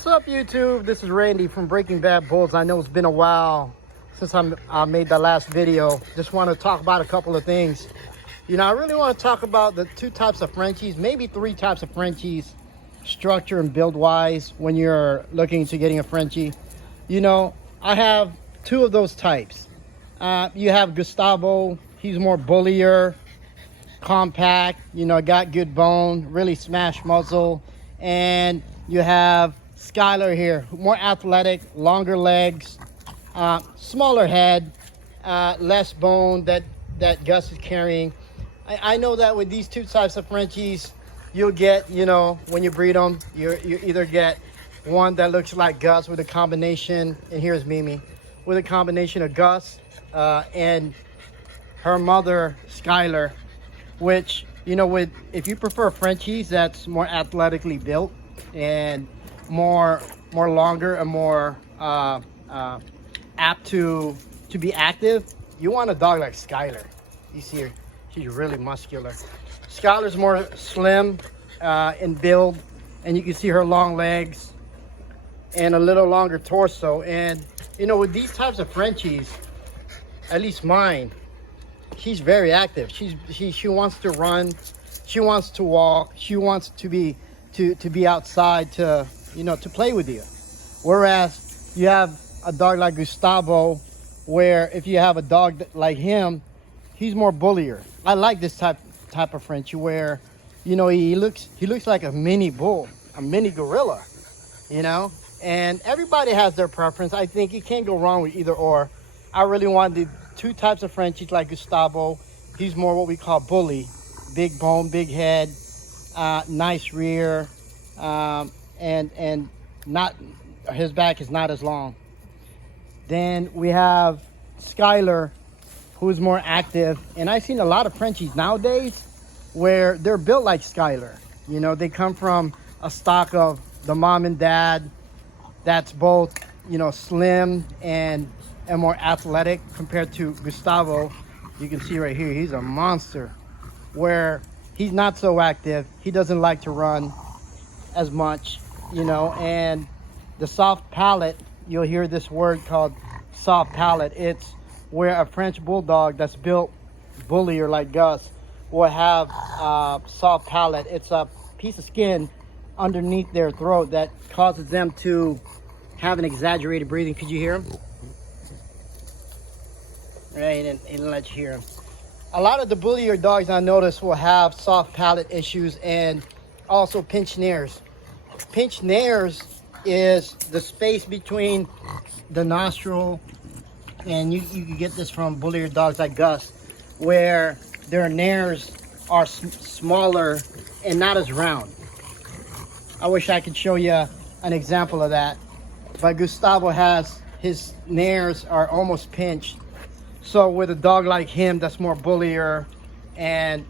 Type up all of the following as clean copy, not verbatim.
What's up, YouTube? This is Randy from Breaking Bad Bulls. I know it's been a while since I made that last video. Just want to talk about a couple of things. You know, I really want to talk about the two types of Frenchies, maybe three types of Frenchies, structure and build wise, when you're looking to getting a Frenchie. You know, I have two of those types. You have Gustavo. He's more bullier, compact, you know, got good bone, really smash muzzle. And you have Skylar here, more athletic, longer legs, smaller head, less bone that Gus is carrying. I know that with these two types of Frenchies, you'll get, you know, when you breed them, you either get one that looks like Gus with a combination, and here's Mimi, with a combination of Gus and her mother, Skylar, which, you know, if you prefer Frenchies that's more athletically built and more longer and more apt to be active, you want a dog like Skylar. You see her, she's really muscular. Skylar's more slim in build, and you can see her long legs and a little longer torso. And you know, with these types of Frenchies, at least mine, she's very active. She wants to run, she wants to walk, she wants to be outside to, you know, to play with you. Whereas you have a dog like Gustavo, where if you have a dog like him, he's more bullier. I like this type of Frenchie where, you know, he looks like a mini bull, a mini gorilla, you know. And everybody has their preference. I think you can't go wrong with either or. I really wanted two types of Frenchies like Gustavo. He's more what we call bully, big bone, big head, nice rear, and not, his back is not as long. Then we have Skylar, who's more active, and I've seen a lot of Frenchies nowadays where they're built like Skylar. You know, they come from a stock of the mom and dad that's both, you know, slim and more athletic compared to Gustavo. You can see right here, he's a monster, where he's not so active. He doesn't like to run as much, you know. And the soft palate, you'll hear this word called soft palate. It's where a French bulldog that's built bullier like Gus will have soft palate. It's a piece of skin underneath their throat that causes them to have an exaggerated breathing. Could you hear him? Right, and let you hear him. A lot of the bullier dogs I notice will have soft palate issues and also pinched nares. Pinched nares is the space between the nostril, and you can get this from bullier dogs like Gus, where their nares are smaller and not as round. I wish I could show you an example of that, but Gustavo has, his nares are almost pinched. So with a dog like him that's more bullier and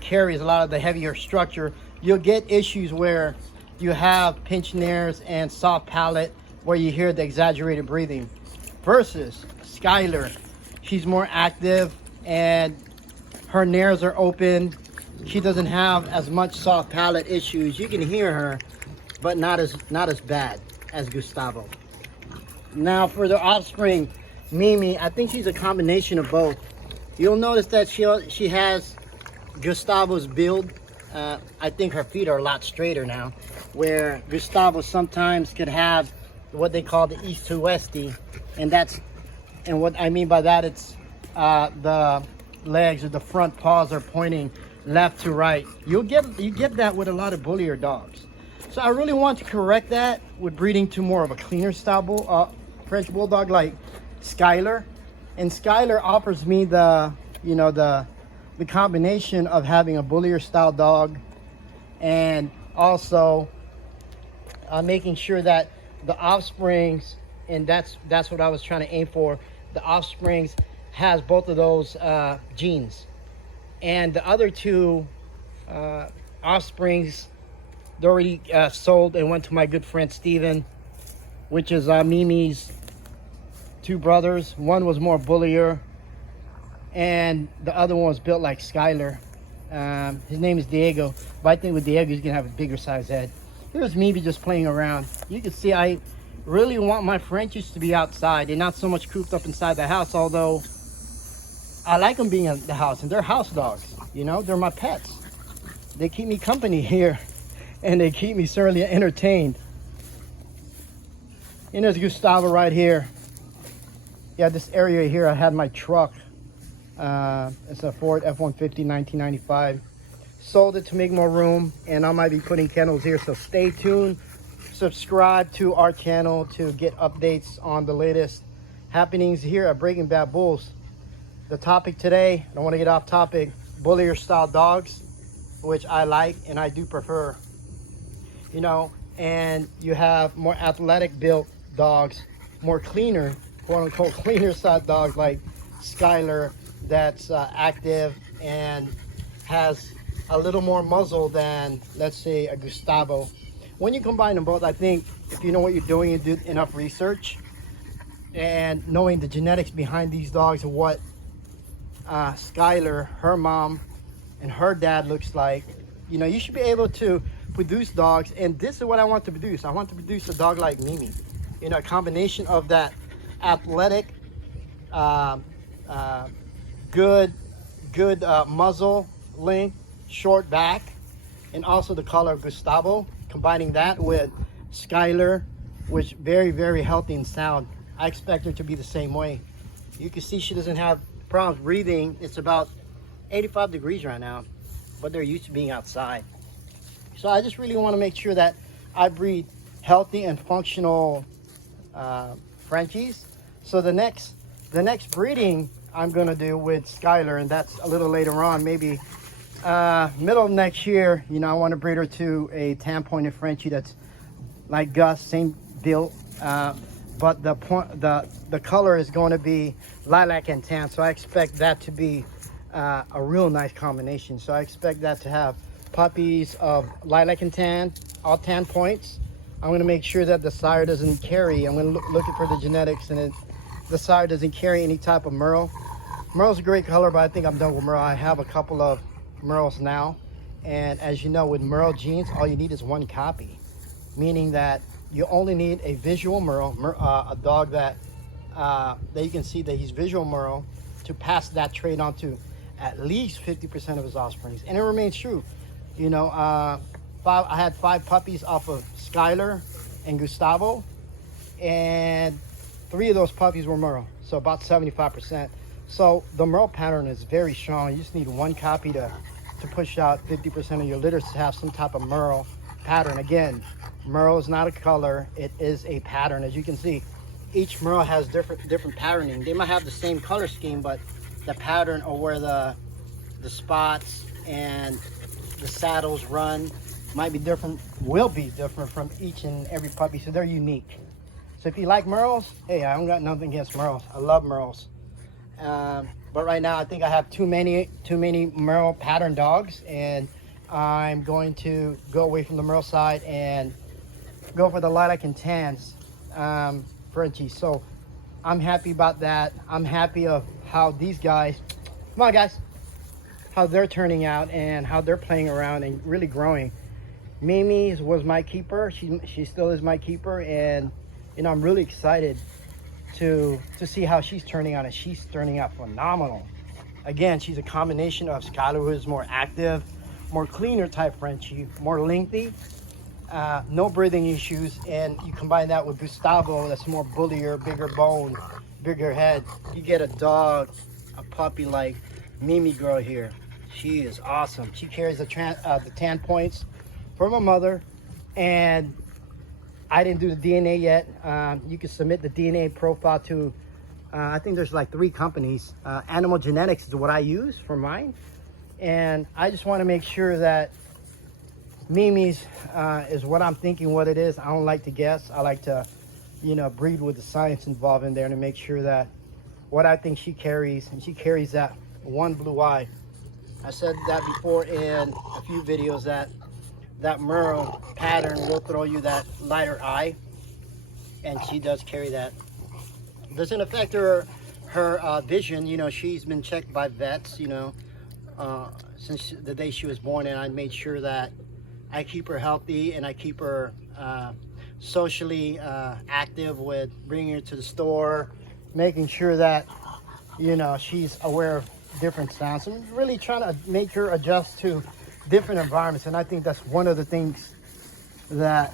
carries a lot of the heavier structure, you'll get issues where you have pinched nares and soft palate, where you hear the exaggerated breathing. Versus Skylar, she's more active and her nares are open. She doesn't have as much soft palate issues. You can hear her, but not as bad as Gustavo. Now for the offspring, Mimi, I think she's a combination of both. You'll notice that she has Gustavo's build. I think her feet are a lot straighter now, where Gustavo sometimes could have what they call the east to westy, and what I mean by that, it's the legs or the front paws are pointing left to right. You get that with a lot of bullier dogs. So I really want to correct that with breeding to more of a cleaner style French bulldog like Skylar. And Skylar offers me the combination of having a bullier style dog and also making sure that the offsprings, and that's what I was trying to aim for, the offsprings has both of those genes. And the other two offsprings, they're already sold and went to my good friend Steven, which is Mimi's two brothers. One was more bullier and the other one was built like Skylar. His name is Diego, but I think with Diego he's gonna have a bigger size head. Here's Mimi just playing around. You can see I really want my Frenchies to be outside and not so much cooped up inside the house, although I like them being in the house, and they're house dogs. You know, they're my pets. They keep me company here, and they keep me certainly entertained. And there's Gustavo right here. Yeah, this area here, I had my truck. It's a Ford F-150 1995. Sold it to make more room, and I might be putting kennels here, so stay tuned. Subscribe to our channel to get updates on the latest happenings here at Breaking Bad Bulls. The topic today, I don't want to get off topic, bullier style dogs, which I like and I do prefer. You know, and you have more athletic built dogs, more cleaner, quote unquote cleaner side dogs like Skylar, that's active and has a little more muzzle than, let's say, a Gustavo. When you combine them both, I think if you know what you're doing, you do enough research and knowing the genetics behind these dogs and what Skylar, her mom, and her dad looks like, you know, you should be able to produce dogs. And this is what I want to produce. I want to produce a dog like Mimi. You know, a combination of that athletic, good muzzle length, short back, and also the color of Gustavo, combining that with Skylar, which very, very healthy and sound. I expect her to be the same way. You can see she doesn't have problems breathing. It's about 85 degrees right now, but they're used to being outside. So I just really want to make sure that I breed healthy and functional Frenchies. So the next breeding I'm gonna do with Skylar, and that's a little later on, maybe middle of next year. You know, I want to breed her to a tan pointed Frenchie that's like Gus, same build, but the color is going to be lilac and tan. So I expect that to be a real nice combination. So I expect that to have puppies of lilac and tan, all tan points. I'm going to make sure that the sire doesn't carry. I'm going to looking for the genetics, and the sire doesn't carry any type of Merle. Merle's a great color, but I think I'm done with Merle. I have a couple of Merles now, and as you know, with Merle genes, all you need is one copy, meaning that you only need a visual Merle, a dog that you can see that he's visual Merle, to pass that trait on to at least 50% of his offsprings, and it remains true. You know, I had 5 puppies off of Skylar and Gustavo, and 3 of those puppies were Merle, so about 75%. So the Merle pattern is very strong. You just need one copy to push out 50% of your litters to have some type of Merle pattern. Again, Merle is not a color, it is a pattern. As you can see, each Merle has different patterning. They might have the same color scheme, but the pattern or where the spots and the saddles run might be different, will be different from each and every puppy, so they're unique. So if you like Merles, hey, I don't got nothing against Merles. I love Merles. But right now I think I have too many Merle pattern dogs, and I'm going to go away from the Merle side and go for the lilac and tans Frenchies. So I'm happy about that. I'm happy of how these guys, come on guys, how they're turning out and how they're playing around and really growing. Mimi was my keeper. She still is my keeper, and you know, I'm really excited to see how she's turning out, and she's turning out phenomenal. Again, she's a combination of Skylar, who is more active, more cleaner type Frenchie, more lengthy, no breathing issues, and you combine that with Gustavo, that's more bullier, bigger bone, bigger head. You get a dog, a puppy like Mimi girl here. She is awesome. She carries the tan points from her mother, and I didn't do the DNA yet. You can submit the DNA profile to, I think there's like 3 companies. Animal Genetics is what I use for mine. And I just want to make sure that Mimi's is what I'm thinking what it is. I don't like to guess. I like to, you know, breed with the science involved in there to make sure that what I think she carries, and she carries that one blue eye. I said that before in a few videos, that Merle pattern will throw you that lighter eye, and she does carry that. Doesn't affect her vision. You know, she's been checked by vets, you know, since the day she was born, and I made sure that I keep her healthy, and I keep her socially active with bringing her to the store, making sure that, you know, she's aware of different sounds. I'm really trying to make her adjust to different environments, and I think that's one of the things that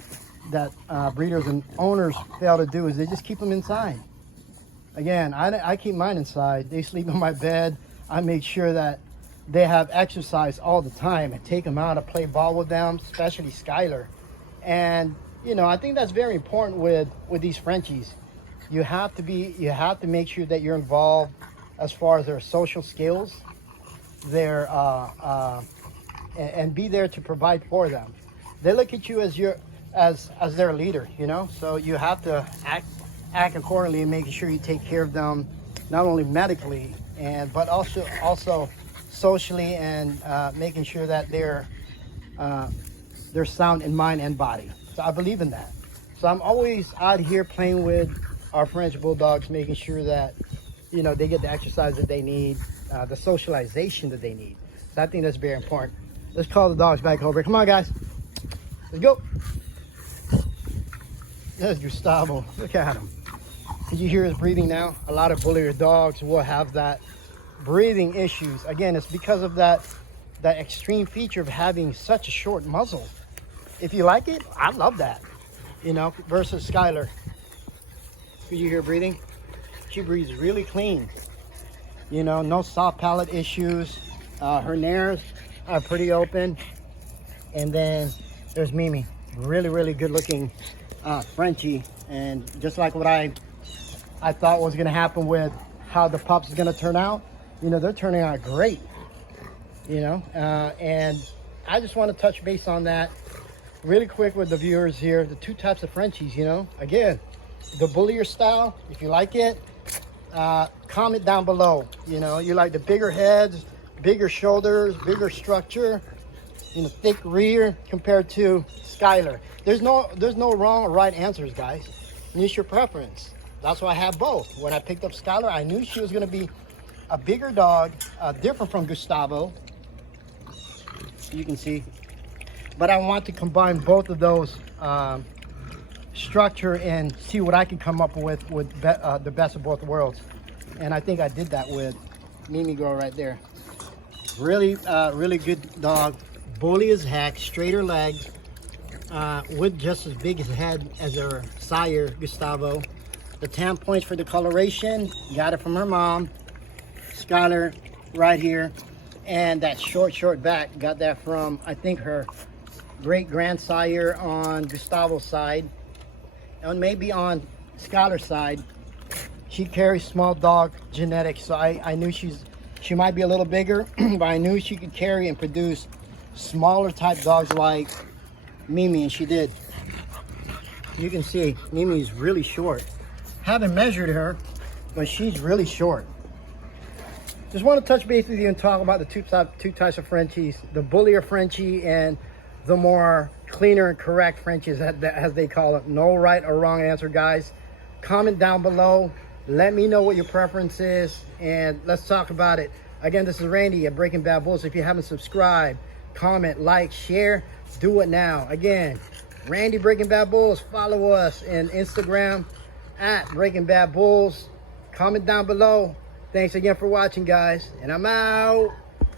breeders and owners fail to do, is they just keep them inside. Again, I keep mine inside. They sleep in my bed. I make sure that they have exercise all the time. I take them out, I play ball with them, especially Skylar. And you know, I think that's very important with these Frenchies. You have to make sure that you're involved as far as their social skills, their and be there to provide for them. They look at you as their leader, you know. So you have to act accordingly and making sure you take care of them, not only medically but also socially, and making sure that they're sound in mind and body. So I believe in that. So I'm always out here playing with our French bulldogs, making sure that, you know, they get the exercise that they need, the socialization that they need. So I think that's very important. Let's call the dogs back over. Come on, guys. Let's go. There's Gustavo. Look at him. Did you hear his breathing now? A lot of bullier dogs will have that breathing issues. Again, it's because of that extreme feature of having such a short muzzle. If you like it, I love that. You know, versus Skylar. Did you hear breathing? She breathes really clean. You know, no soft palate issues. Her nares are pretty open. And then there's Mimi, really good looking Frenchie. And just like what I thought was gonna happen with how the pups is gonna turn out, you know, they're turning out great. You know, and I just want to touch base on that really quick with the viewers here. The two types of Frenchies, you know, again, the bullier style, if you like it, comment down below. You know, you like the bigger heads, bigger shoulders, bigger structure, you know, thick rear compared to Skylar. There's no wrong or right answers, guys. It's your preference. That's why I have both. When I picked up Skylar, I knew she was going to be a bigger dog, different from Gustavo. You can see, but I want to combine both of those structure and see what I can come up with the best of both worlds. And I think I did that with Mimi girl right there. Really good dog, bully as heck, straighter legs, with just as big a head as her sire Gustavo. The 10 points for the coloration, got it from her mom. Skylar right here. And that short back, got that from, I think, her great grandsire on Gustavo's side, and maybe on Skylar's side. She carries small dog genetics, so I knew she might be a little bigger, but I knew she could carry and produce smaller type dogs like Mimi, and she did. You can see Mimi's really short. Haven't measured her, but she's really short. Just want to touch base with you and talk about the two types of Frenchies, the bullier Frenchie and the more cleaner and correct Frenchies, as they call it. No right or wrong answer, guys. Comment down below. Let me know what your preference is, and let's talk about it. Again, this is Randy at Breaking Bad Bulls. If you haven't subscribed, comment, like, share, do it now. Again, Randy Breaking Bad Bulls. Follow us on Instagram at Breaking Bad Bulls. Comment down below. Thanks again for watching, guys, and I'm out.